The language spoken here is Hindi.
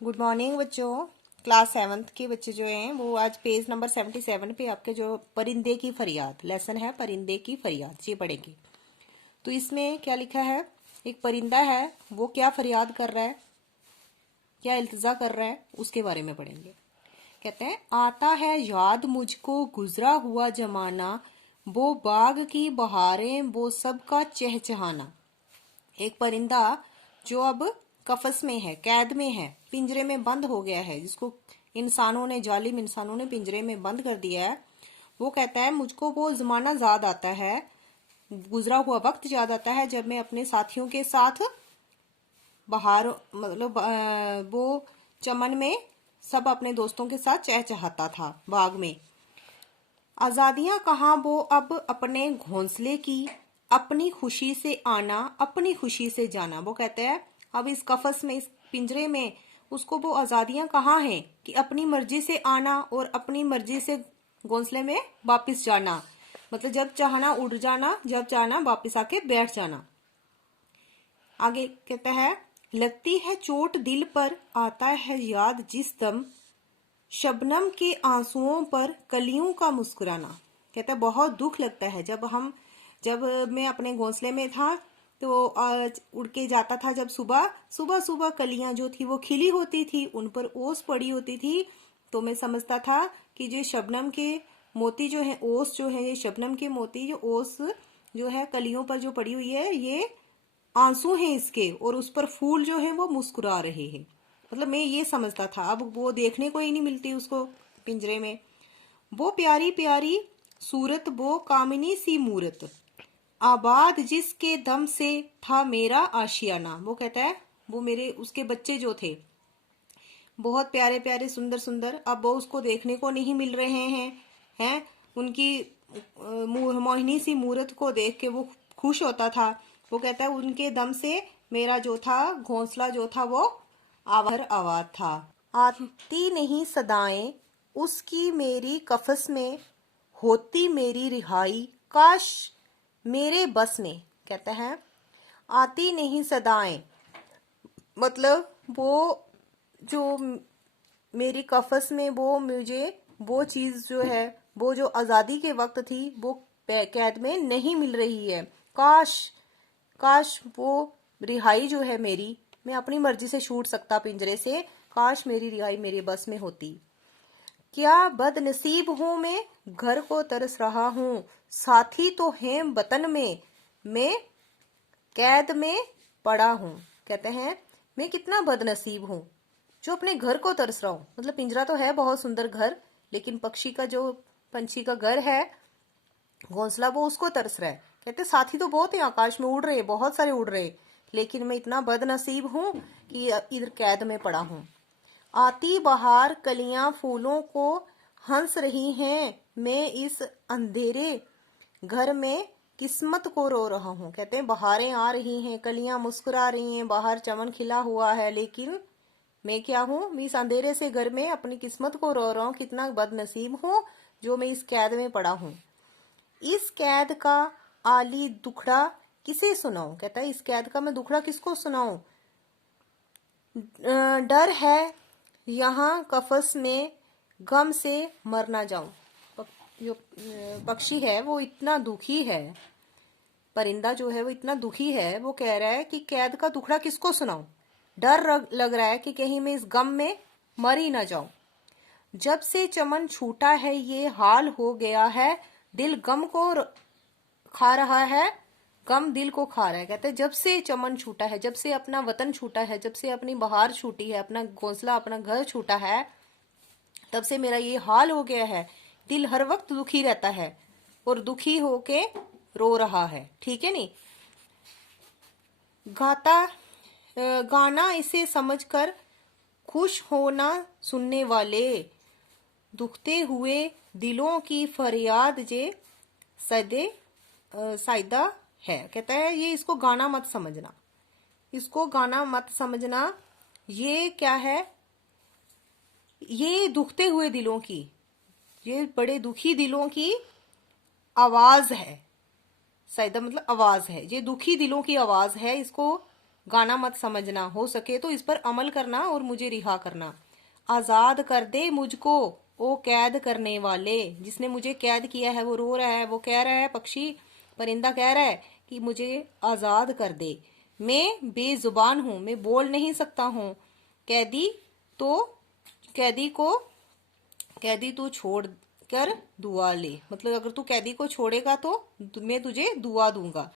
गुड मॉर्निंग बच्चों। क्लास 7th के बच्चे जो हैं वो आज पेज नंबर 77 पे आपके जो परिंदे की फरियाद लेसन है, परिंदे की फरियाद, ये पढ़ेंगे। तो इसमें क्या लिखा है, एक परिंदा है, वो क्या फरियाद कर रहा है, क्या इल्तिजा कर रहा है, उसके बारे में पढ़ेंगे। कहते हैं, आता है याद मुझको गुजरा हुआ जमाना, वो बाग की बहारें, वो सबका चहचहाना। एक परिंदा जो अब कफस में है, कैद में है, पिंजरे में बंद हो गया है, जिसको इंसानों ने, जालिम इंसानों ने पिंजरे में बंद कर दिया है, वो कहता है मुझको वो जमाना याद आता है, गुजरा हुआ वक्त याद आता है जब मैं अपने साथियों के साथ बाहर, मतलब वो चमन में सब अपने दोस्तों के साथ चहचहाता था बाग में। आजादियां कहाँ वो अब अपने घोंसले की, अपनी खुशी से आना, अपनी खुशी से जाना। वो कहते हैं अब इस कफस में, इस पिंजरे में उसको वो आजादियां कहाँ हैं कि अपनी मर्जी से आना और अपनी मर्जी से घोंसले में वापस जाना, मतलब जब चाहना उड़ जाना, जब चाहना वापस आके बैठ जाना। आगे कहता है, लगती है चोट दिल पर, आता है याद जिस दम, शबनम के आंसुओं पर कलियों का मुस्कुराना। कहता है बहुत दुख लगता है जब मैं अपने घोंसले में था तो उड़ के जाता था, जब सुबह सुबह सुबह कलियां जो थी वो खिली होती थी, उन पर ओस पड़ी होती थी, तो मैं समझता था कि जो शबनम के मोती जो है, ओस जो है, ये शबनम के मोती, जो ओस जो है कलियों पर जो पड़ी हुई है, ये आंसू हैं इसके, और उस पर फूल जो है वो मुस्कुरा रहे हैं। मतलब मैं ये समझता था, अब वो देखने को ही नहीं मिलती उसको पिंजरे में। वो प्यारी प्यारी सूरत, वो कामिनी सी मूरत, आबाद जिसके दम से था मेरा आशियाना। वो कहता है वो मेरे, उसके बच्चे जो थे बहुत प्यारे प्यारे, सुंदर सुंदर, अब वो उसको देखने को नहीं मिल रहे हैं उनकी मोहिनी सी मूरत को देख के वो खुश होता था। वो कहता है उनके दम से मेरा जो था घोंसला जो था वो आवर आवाज था। आती नहीं सदाएं उसकी मेरी कफस में, होती मेरी रिहाई काश मेरे बस में। कहता है आती नहीं सदाएं, मतलब वो जो मेरी कफस में, वो मुझे वो चीज जो है, वो जो आजादी के वक्त थी वो कैद में नहीं मिल रही है। काश काश वो रिहाई जो है मेरी, मैं अपनी मर्जी से छूट सकता पिंजरे से, काश मेरी रिहाई मेरे बस में होती। क्या बदनसीब हूं घर को तरस रहा हूं, साथी तो हैं वतन में, मैं कैद में पड़ा हूं। कहते हैं मैं कितना बदनसीब हूं जो अपने घर को तरस रहा हूं। मतलब पिंजरा तो है बहुत सुंदर घर, लेकिन पक्षी का जो, पंछी का घर है, घोंसला, वो उसको तरस रहा है। कहते साथी तो बहुत है, आकाश में उड़ रहे, बहुत सारे उड़ रहे, लेकिन मैं इतना बदनसीब हूं कि इधर कैद में पड़ा हूं। आती बहार कलियां फूलों को हंस रही हैं, मैं इस अंधेरे घर में किस्मत को रो रहा हूँ। कहते हैं बहारें आ रही हैं, कलियां मुस्कुरा रही हैं, बाहर चमन खिला हुआ है, लेकिन मैं क्या हूँ, मैं इस अंधेरे से घर में अपनी किस्मत को रो रहा हूँ। कितना बदनसीब हूँ जो मैं इस कैद में पड़ा हूँ। इस कैद का आली दुखड़ा किसे सुनाऊं। कहता है इस कैद का मैं दुखड़ा किसको सुनाऊं। डर है यहाँ कफस में, गम से मर ना जाऊं। जो पक्षी है वो इतना दुखी है, परिंदा जो है वो इतना दुखी है, वो कह रहा है कि कैद का दुखड़ा किसको सुनाऊं, डर लग रहा है कि कहीं मैं इस गम में मर ही ना जाऊं। जब से चमन छूटा है ये हाल हो गया है, दिल गम को खा रहा है, गम दिल को खा रहा है। कहते हैं जब से चमन छूटा है, जब से अपना वतन छूटा है, जब से अपनी बहार छूटी है, अपना घोंसला, अपना घर छूटा है, तब से मेरा ये हाल हो गया है। दिल हर वक्त दुखी रहता है और दुखी होके रो रहा है। ठीक है नहीं। गाता गाना इसे समझकर खुश होना सुनने वाले, दुखते हुए दिलों की फरियाद जे सदे साइदा है। कहता है ये इसको गाना मत समझना, इसको गाना मत समझना, ये क्या है, ये दुखते हुए दिलों की, ये बड़े दुखी दिलों की आवाज है। साइदा मतलब आवाज है, ये दुखी दिलों की आवाज है, इसको गाना मत समझना, हो सके तो इस पर अमल करना और मुझे रिहा करना। आजाद कर दे मुझको ओ कैद करने वाले, जिसने मुझे कैद किया है वो रो रहा है, वो कह रहा है, पक्षी परिंदा कह रहा है कि मुझे आजाद कर दे। मैं बेजुबान हूं, मैं बोल नहीं सकता हूं। कैदी तो कैदी को कैदी तू छोड़ कर दुआ ले, मतलब अगर तू कैदी को छोड़ेगा तो मैं तुझे दुआ दूंगा।